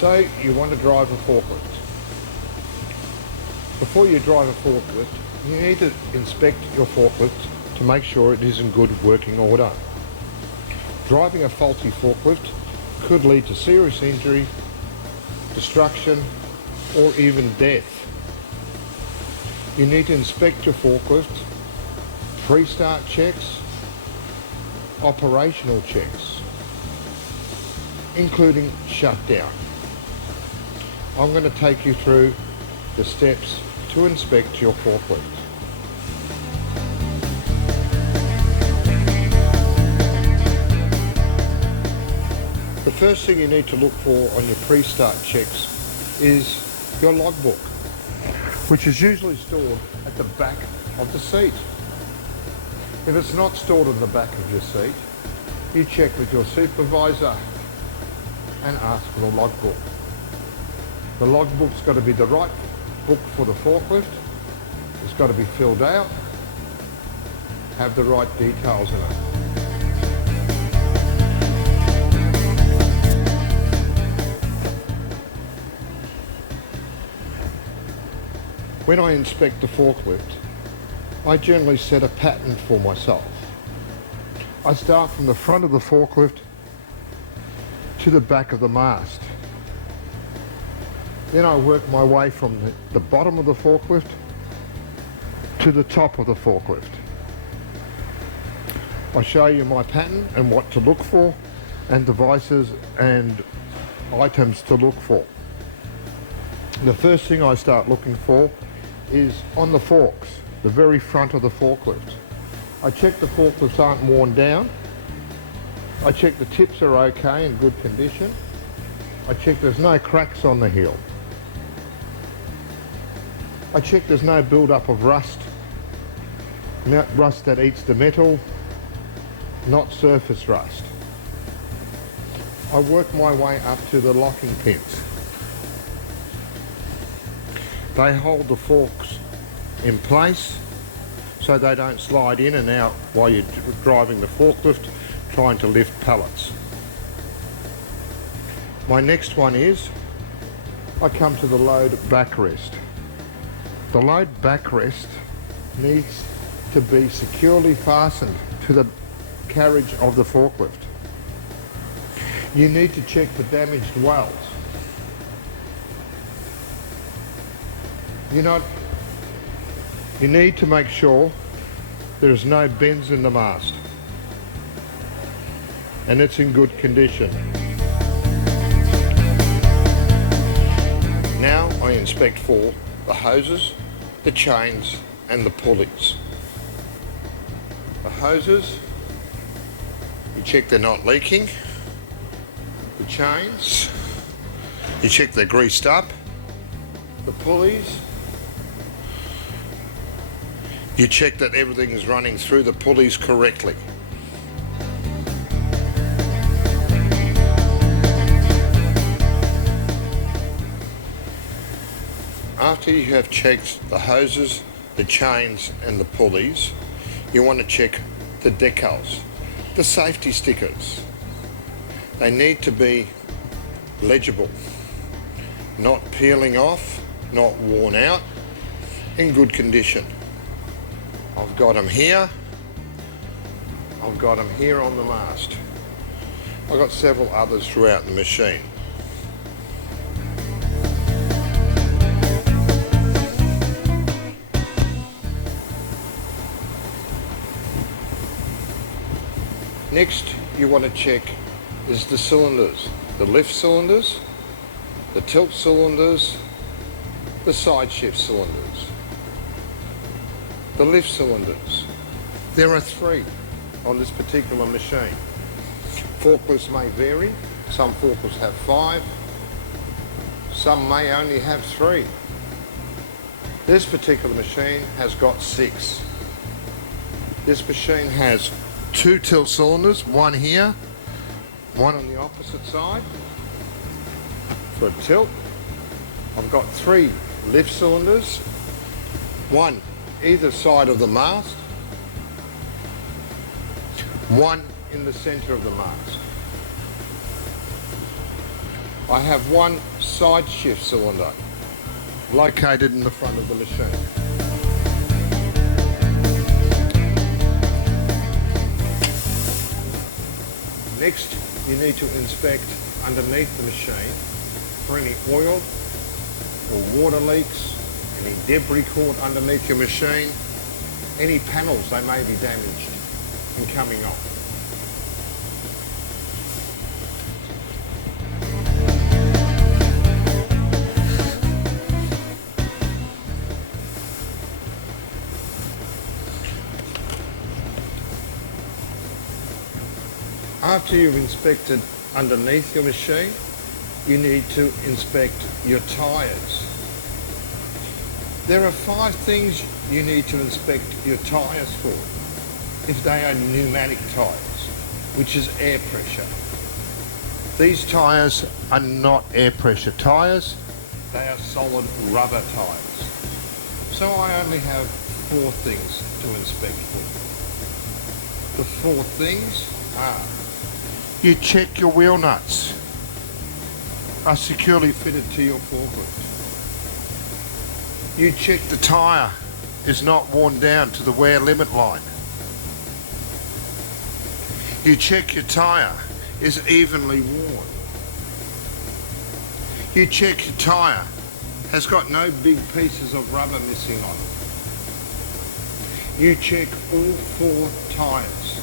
So you want to drive a forklift. Before you drive a forklift, you need to inspect your forklift to make sure it is in good working order. Driving a faulty forklift could lead to serious injury, destruction, or even death. You need to inspect your forklift, pre-start checks, operational checks, including shutdown. I'm going to take you through the steps to inspect your forklift. The first thing you need to look for on your pre-start checks is your logbook, which is usually stored at the back of the seat. If it's not stored on the back of your seat, you check with your supervisor and ask for the logbook. The logbook's got to be the right book for the forklift. It's got to be filled out, have the right details in it. When I inspect the forklift, I generally set a pattern for myself. I start from the front of the forklift to the back of the mast. Then I work my way from the bottom of the forklift to the top of the forklift. I show you my pattern and what to look for, and devices and items to look for. The first thing I start looking for is on the forks, the very front of the forklift. I check the forklifts aren't worn down. I check the tips are okay, in good condition. I check there's no cracks on the heel. I check there's no build-up of rust, not rust that eats the metal, not surface rust. I work my way up to the locking pins. They hold the forks in place so they don't slide in and out while you're driving the forklift trying to lift pallets. My next one is I come to the load backrest. The load backrest needs to be securely fastened to the carriage of the forklift. You need to check for damaged welds. You need to make sure there's no bends in the mast and it's in good condition. Now I inspect for the hoses, the chains and the pulleys. The hoses, you check they're not leaking. The chains, you check they're greased up. The pulleys, you check that everything is running through the pulleys correctly. After you have checked the hoses, the chains and the pulleys, you want to check the decals, the safety stickers. They need to be legible, not peeling off, not worn out, in good condition. I've got them here. I've got them here on the mast. I've got several others throughout the machine. Next, you want to check is the cylinders, the lift cylinders, the tilt cylinders, the side shift cylinders. The lift cylinders. There are 3 on this particular machine. Forklifts may vary. Some forklifts have 5. Some may only have 3. This particular machine has got 6. This machine has 2 tilt cylinders, one here, one on the opposite side for a tilt. I've got 3 lift cylinders, one either side of the mast, one in the center of the mast. I have one side shift cylinder located in the front of the machine. Next, you need to inspect underneath the machine for any oil or water leaks, any debris caught underneath your machine, any panels they may be damaged and coming off. After you've inspected underneath your machine, you need to inspect your tyres. There are 5 things you need to inspect your tyres for if they are pneumatic tyres, which is air pressure. These tyres are not air pressure tyres, they are solid rubber tyres. So I only have 4 things to inspect for. The 4 things are: you check your wheel nuts are securely fitted to your forklift. You check the tyre is not worn down to the wear limit line. You check your tyre is evenly worn. You check your tyre has got no big pieces of rubber missing on it. You check all 4 tyres.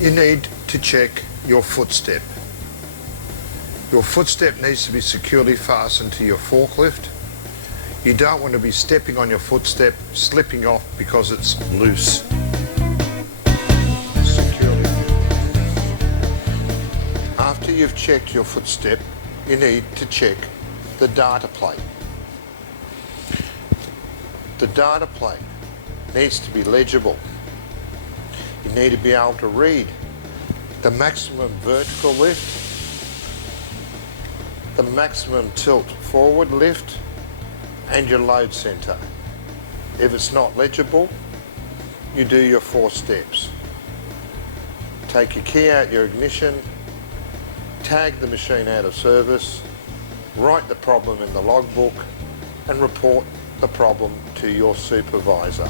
You need to check your footstep. Your footstep needs to be securely fastened to your forklift. You don't want to be stepping on your footstep, slipping off because it's loose. Securely. After you've checked your footstep, you need to check the data plate. The data plate needs to be legible. You need to be able to read the maximum vertical lift, the maximum tilt forward lift, and your load center. If it's not legible, you do your 4 steps. Take your key out your ignition, tag the machine out of service, write the problem in the logbook, and report the problem to your supervisor.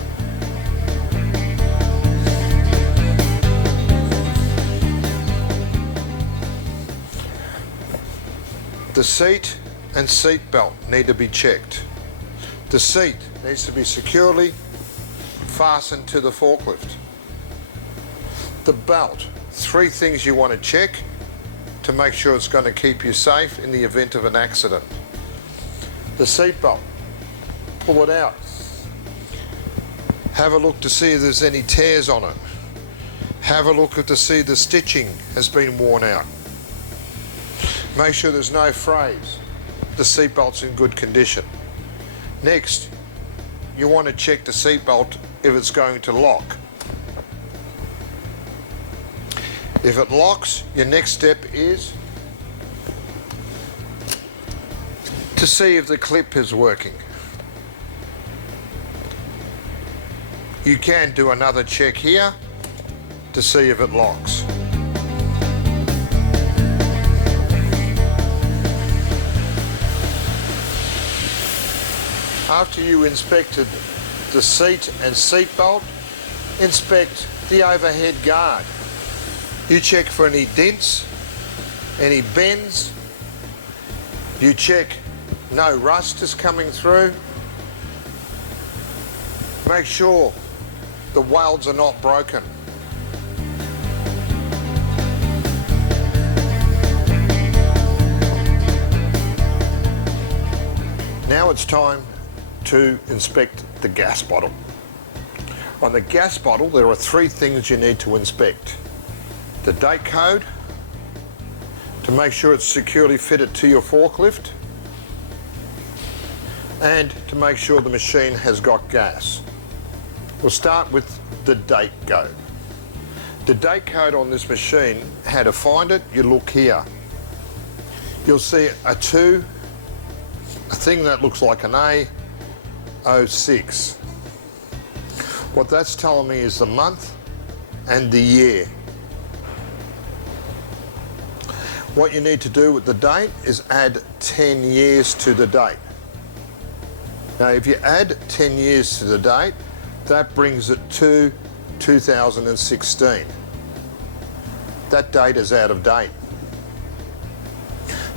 The seat and seat belt need to be checked. The seat needs to be securely fastened to the forklift. The belt, 3 things you want to check to make sure it's going to keep you safe in the event of an accident. The seat belt, pull it out. Have a look to see if there's any tears on it. Have a look to see the stitching has been worn out. Make sure there's no frays. The seatbelt's in good condition. Next, you want to check the seatbelt if it's going to lock. If it locks, your next step is to see if the clip is working. You can do another check here to see if it locks. After you inspected the seat and seat belt, inspect the overhead guard. You check for any dents, any bends. You check no rust is coming through. Make sure the welds are not broken. Now it's time to inspect the gas bottle. On the gas bottle, there are 3 things you need to inspect. The date code, to make sure it's securely fitted to your forklift, and to make sure the machine has got gas. We'll start with the date code. The date code on this machine, how to find it, you look here. You'll see a 2, a thing that looks like an A, 06. What that's telling me is the month and the year. What you need to do with the date is add 10 years to the date. Now if you add 10 years to the date, that brings it to 2016. That date is out of date.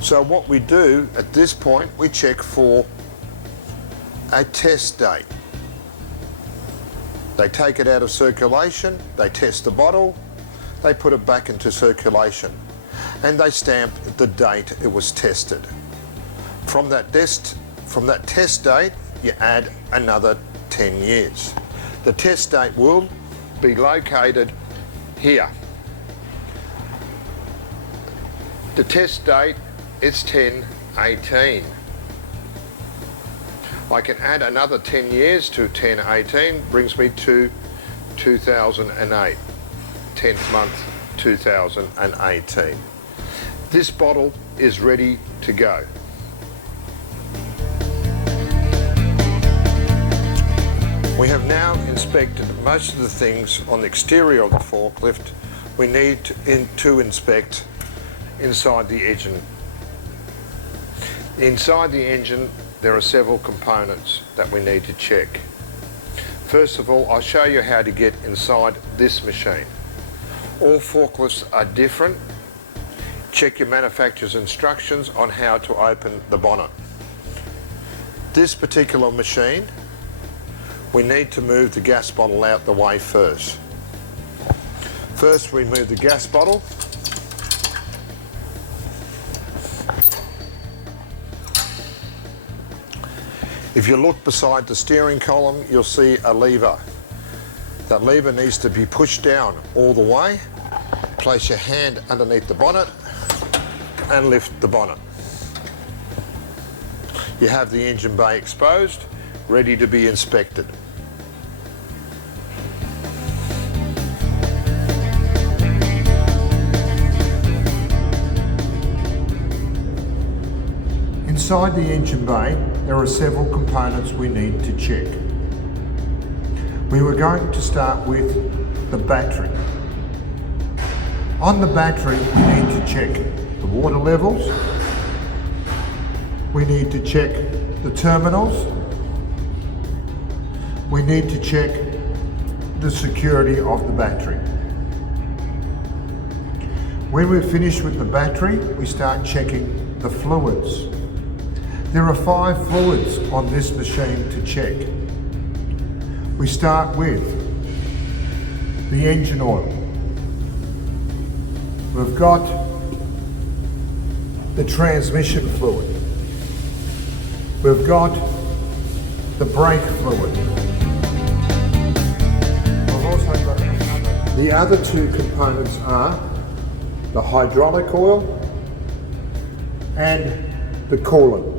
So what we do at this point, we check for a test date. They take it out of circulation, they test the bottle, they put it back into circulation, and they stamp the date it was tested. From that test date, you add another 10 years. The test date will be located here. The test date is 10/18. I can add another 10 years to 10/18, brings me to 2008, 10th month 2018. This bottle is ready to go. We have now inspected most of the things on the exterior of the forklift. We need to inspect inside the engine. Inside the engine, there are several components that we need to check. First of all, I'll show you how to get inside this machine. All forklifts are different. Check your manufacturer's instructions on how to open the bonnet. This particular machine, we need to move the gas bottle out the way first. First, we move the gas bottle. If you look beside the steering column, you'll see a lever. That lever needs to be pushed down all the way. Place your hand underneath the bonnet and lift the bonnet. You have the engine bay exposed, ready to be inspected. Inside the engine bay, there are several components we need to check. We were going to start with the battery. On the battery, we need to check the water levels. We need to check the terminals. We need to check the security of the battery. When we're finished with the battery, we start checking the fluids. There are 5 fluids on this machine to check. We start with the engine oil. We've got the transmission fluid. We've got the brake fluid. We've also got the other 2 components are the hydraulic oil and the coolant.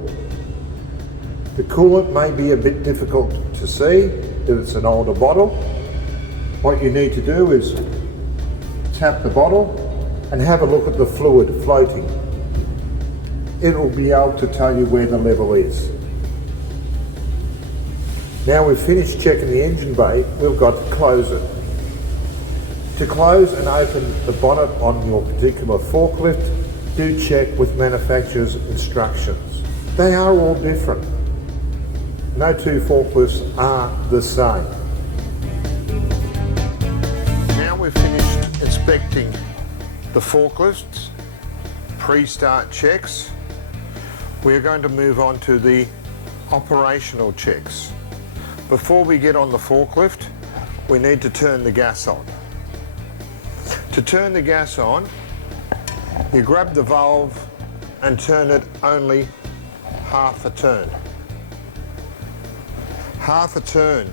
The coolant may be a bit difficult to see if it's an older bottle. What you need to do is tap the bottle and have a look at the fluid floating. It'll be able to tell you where the level is. Now we've finished checking the engine bay, we've got to close it. To close and open the bonnet on your particular forklift, do check with manufacturer's instructions. They are all different. No 2 forklifts are the same. Now we've finished inspecting the forklifts, pre-start checks. We're going to move on to the operational checks. Before we get on the forklift, we need to turn the gas on. To turn the gas on, you grab the valve and turn it only half a turn. Half a turn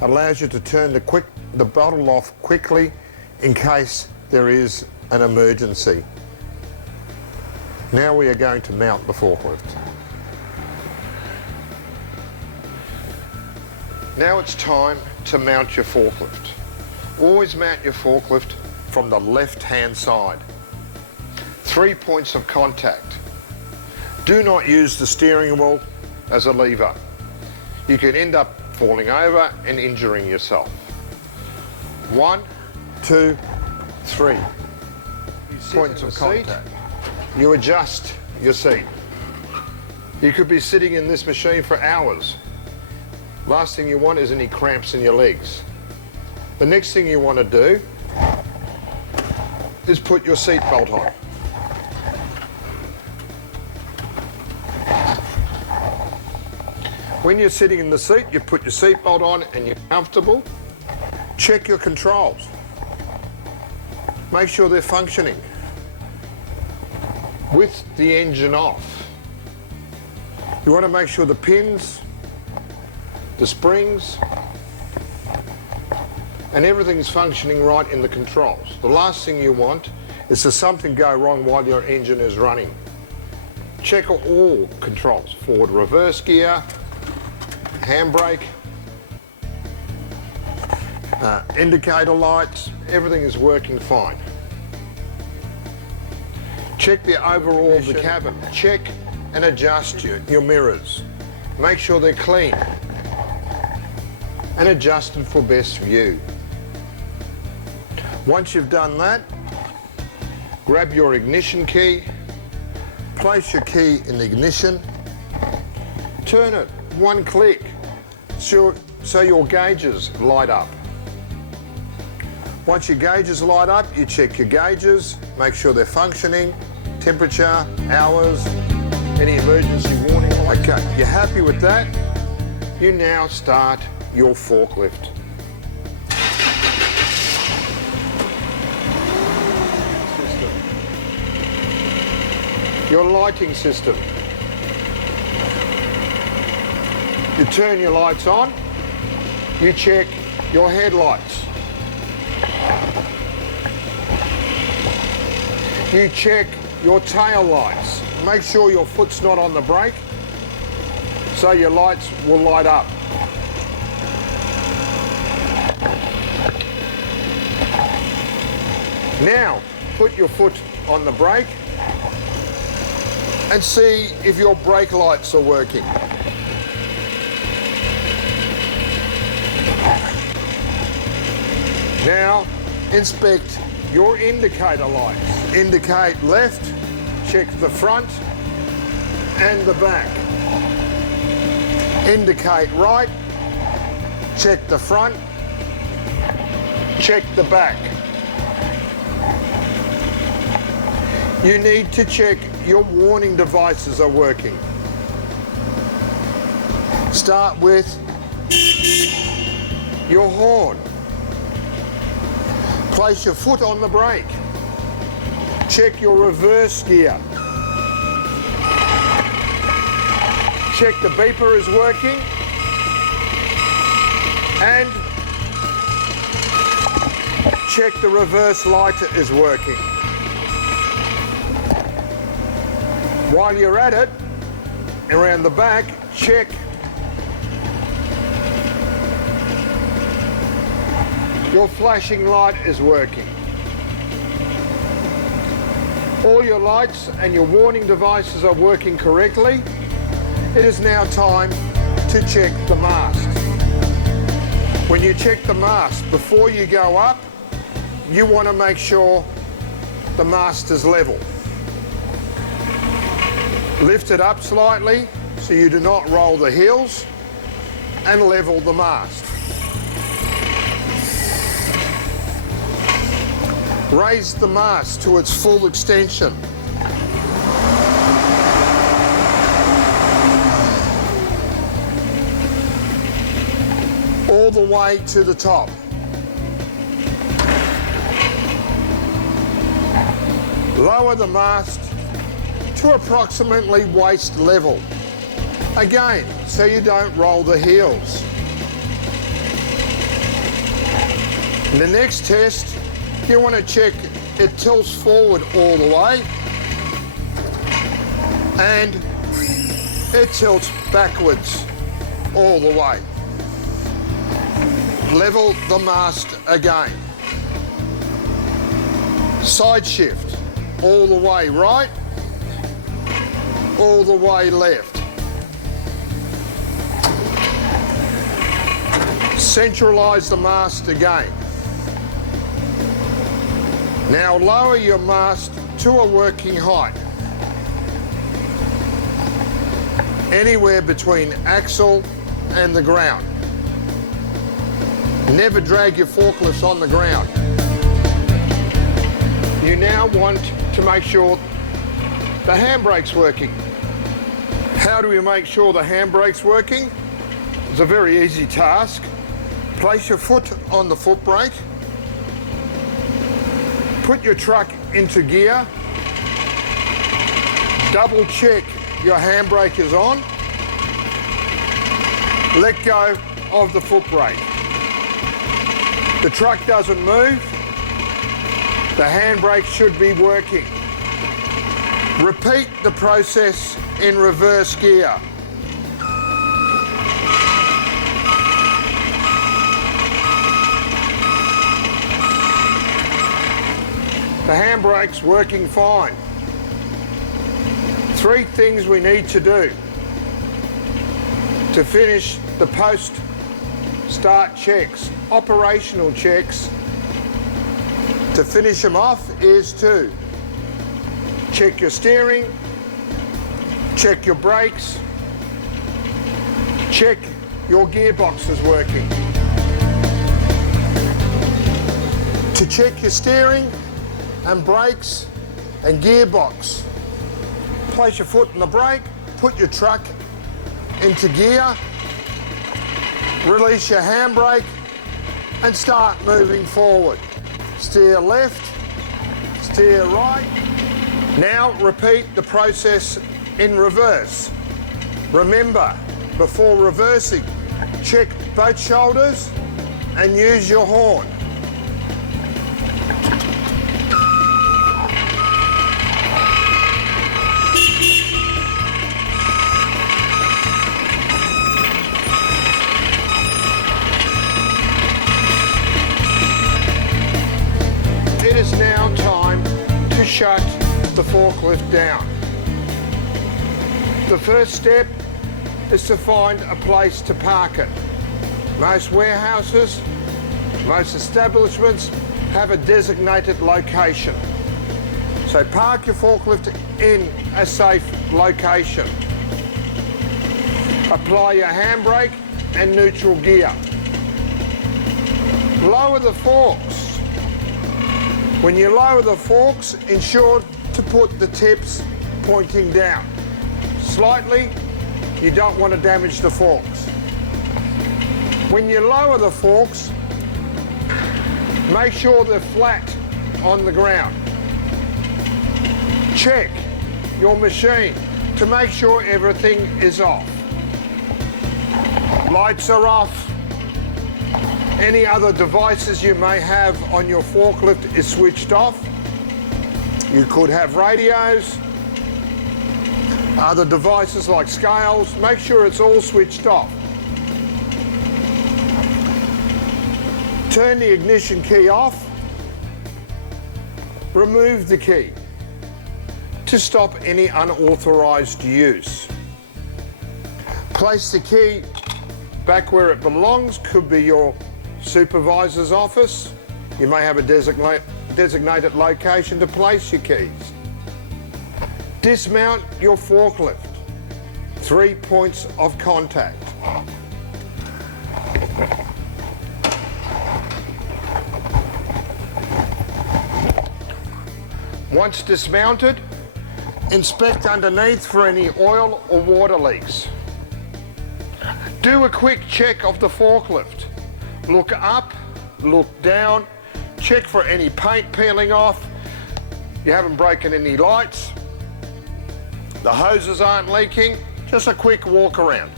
allows you to turn the bottle off quickly in case there is an emergency. Now we are going to mount the forklift. Now it's time to mount your forklift. Always mount your forklift from the left-hand side. 3 points of contact. Do not use the steering wheel as a lever. You can end up falling over and injuring yourself. 1, 2, 3. Points of contact. You adjust your seat. You could be sitting in this machine for hours. Last thing you want is any cramps in your legs. The next thing you want to do is put your seat belt on. When you're sitting in the seat, you put your seat belt on and you're comfortable. Check your controls. Make sure they're functioning with the engine off. You want to make sure the pins, the springs, and everything's functioning right in the controls. The last thing you want is for something go wrong while your engine is running. Check all controls, forward, reverse gear, handbrake, indicator lights, everything is working fine. Check the overall of the cabin. Check and adjust your mirrors. Make sure they're clean and adjusted for best view. Once you've done that, grab your ignition key, place your key in the ignition, turn it one click so your gauges light up. Once your gauges light up, you check your gauges, make sure they're functioning, temperature, hours, any emergency warning lights. Okay, you're happy with that? You now start your forklift. Your lighting system. You turn your lights on, you check your headlights. You check your tail lights. Make sure your foot's not on the brake so your lights will light up. Now, put your foot on the brake and see if your brake lights are working. Now, inspect your indicator lights. Indicate left, check the front and the back. Indicate right, check the front, check the back. You need to check your warning devices are working. Start with your horn. Place your foot on the brake. Check your reverse gear. Check the beeper is working. And check the reverse light is working. While you're at it, around the back, check your flashing light is working. All your lights and your warning devices are working correctly. It is now time to check the mast. When you check the mast, before you go up, you want to make sure the mast is level. Lift it up slightly so you do not roll the heels and level the mast. Raise the mast to its full extension. All the way to the top. Lower the mast to approximately waist level. Again, so you don't roll the heels. In the next test, you want to check it tilts forward all the way and it tilts backwards all the way. Level the mast again. Side shift all the way right, all the way left. Centralize the mast again. Now lower your mast to a working height, anywhere between axle and the ground. Never drag your forklifts on the ground. You now want to make sure the handbrake's working. How do we make sure the handbrake's working? It's a very easy task. Place your foot on the foot brake. Put your truck into gear. Double check your handbrake is on. Let go of the foot brake. The truck doesn't move. The handbrake should be working. Repeat the process in reverse gear. The handbrake's working fine. 3 things we need to do to finish the post-start checks, operational checks. To finish them off is to check your steering, check your brakes, check your gearbox is working. To check your steering and brakes and gearbox, place your foot on the brake, put your truck into gear, release your handbrake and start moving forward. Steer left, steer right. Now repeat the process in reverse. Remember, before reversing, check both shoulders and use your horn. It is now time to shut the forklift down. The first step is to find a place to park it. Most warehouses, most establishments have a designated location. So park your forklift in a safe location. Apply your handbrake and neutral gear. Lower the forks. When you lower the forks, ensure to put the tips pointing down. Slightly, you don't want to damage the forks. When you lower the forks, make sure they're flat on the ground. Check your machine to make sure everything is off. Lights are off. Any other devices you may have on your forklift is switched off. You could have radios, other devices like scales. Make sure it's all switched off. Turn the ignition key off. Remove the key to stop any unauthorized use. Place the key back where it belongs. Could be your supervisor's office. You may have a designated location to place your keys. Dismount your forklift. 3 points of contact. Once dismounted, inspect underneath for any oil or water leaks. Do a quick check of the forklift. Look up, look down, check for any paint peeling off. You haven't broken any lights. The hoses aren't leaking. Just a quick walk around.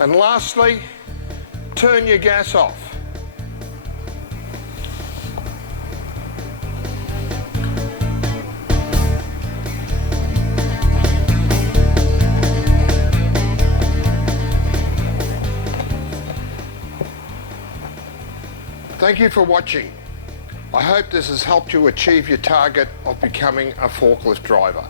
And lastly, turn your gas off. Thank you for watching. I hope this has helped you achieve your target of becoming a forklift driver.